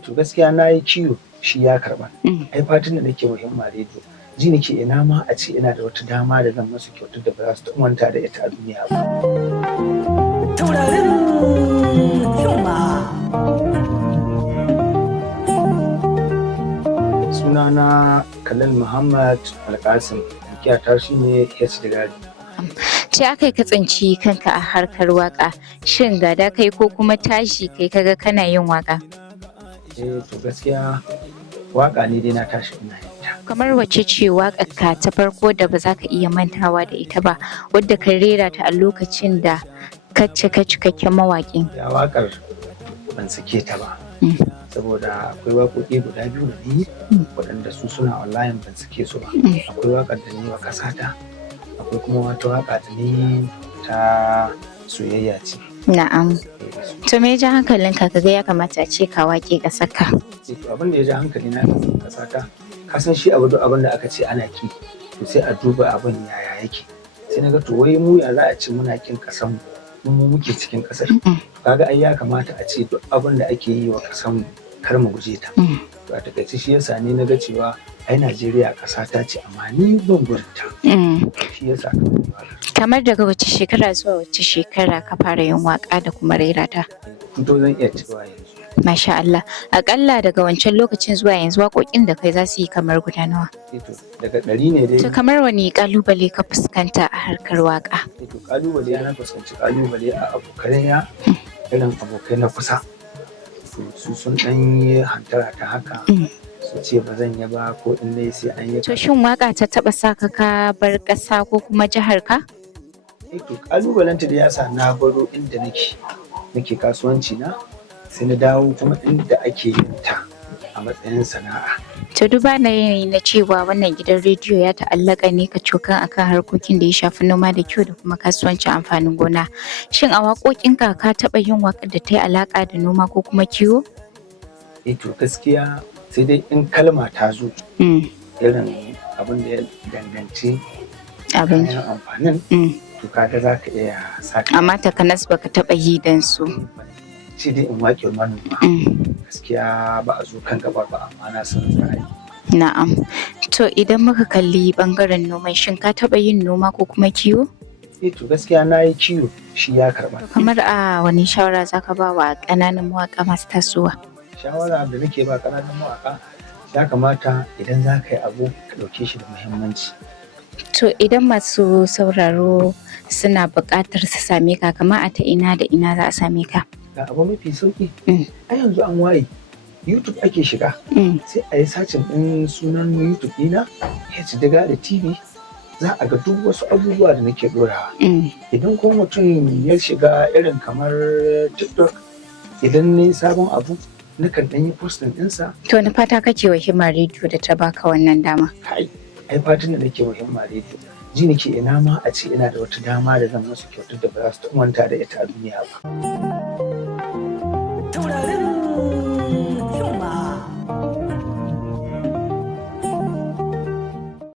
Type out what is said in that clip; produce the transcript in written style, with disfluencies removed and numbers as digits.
To gaskiya na yi kiwo shi ya karɓa. Ai fatan da nake wa himma rediyo ji nake ina ma a ce ina da wata dama da zan masa kyautar da ba za su taɓa manta da ita a duniya ba. Taurarin himma. Sunana Khalil Muhammad Alkasim, kiyata shi ne Hira. Ce aka yi ka tsinci kanka a harkar waka, shin gada kai ko kuma tashi kai kaga kana yin waka? To gaskiya waka ne dai na tashi ina yin ta. Kamar wacce ce waƙar ka ta farko da ba za ka iya mantawa da ita ba, wadda ka rera ta a lokacin da ka cika cikakken mawaƙi? Ya waƙar ban sake ta ba. Saboda akwai waƙoƙi guda biyu da ni waɗanda su suna online ban sake su ba. Akwai waƙar da ni wa ƙasata, akwai kuma wata waƙa da ni ta soyayya ce. Na'am. To me ya ja hankalinka kaga ya kamata a ce ka waƙe ƙasarka? Abin da ya ja hankali na ƙasata, ka san shi abu duk abin da aka ce ana ki, to sai a duba abin yaya yake. Sai na ga to wai mu ya za a ce muna kin ƙasarmu, mu muke cikin ƙasar. Kaga ai ya kamata a ce duk abin da ake yi wa ƙasarmu kar mu guje ta. To a takaice shi yasa ni na ga cewa ai Najeriya ƙasa ta ce amma ni ban gurin ta. Shi yasa kamar daga wace shekara zuwa wace shekara ka fara yin waƙa da kuma rera ta? To zan iya cewa yanzu. Masha Allah, aƙalla daga wancan lokacin zuwa yanzu waƙoƙin da kai za su yi kamar guda nawa? Daga 100 ne dai. To kamar wani ƙalubale ka fuskanta a harkar waƙa? To ƙalubale na fuskanci ƙalubale a abokanai irin abokai na kusa. Su sun ɗan yi hantara ta haka. Su ce ba zan yi ba ko in dai sai an yi. To shin waƙa ta taɓa sa ka bar ƙasa ko kuma jihar ka? To ƙalubalenta da ya sa na baro inda nake kasuwanci na, sai na dawo kuma inda ake yin ta a matsayin sana'a. To duba na yanayi na cewa wannan gidan rediyo ya ta'allaka ne ka cokan akan harkokin da ya shafi noma da kiwo da kuma kasuwancin amfanin gona. Shin a waƙoƙinka ka taɓa yin waƙar da ta yi alaƙa da noma ko kuma kiwo? To gaskiya sai dai in kalma ta zo irin abin da ya danganci kayan amfanin, to kaga za ka iya saka. Amma takanas baka taɓa yi dan su. Sai dai in waƙe manoma. Gaskiya ba a zo kan gaba ba, amma na san za a yi. Na'am. To idan muka kalli ɓangaren noman, shin ka taɓa yin noma ko kuma kiwo? To gaskiya na yi kiwo shi ya karɓa. Kamar a wani shawara za ka ba wa ƙananan mawaƙa masu tasowa? Shawara da nake ba ƙananan mawaƙa, ya kamata idan za ka yi abu ka ɗauke shi da muhimmanci. To idan masu sauraro suna buƙatar su same ka, kamar a ta ina da ina za a same ka? Ga abu mafi sauƙi, a yanzu an waye YouTube ake shiga, sai a yi sacin ɗin sunan YouTube ɗina Hira da TV, za a ga duk wasu abubuwa da nake ɗorawa. Idan kuma mutum ya shiga irin kamar TikTok, idan ne sabon abu nakan ɗan yi postin ɗinsa. To na fata kake wa himma rediyo da ta baka wannan dama? Ai fatan da nake wa himma rediyo ji nake ina ma a ce ina da wata dama da zan masa kyautar da ba za su taɓa manta da ita a duniya ba. Taurarin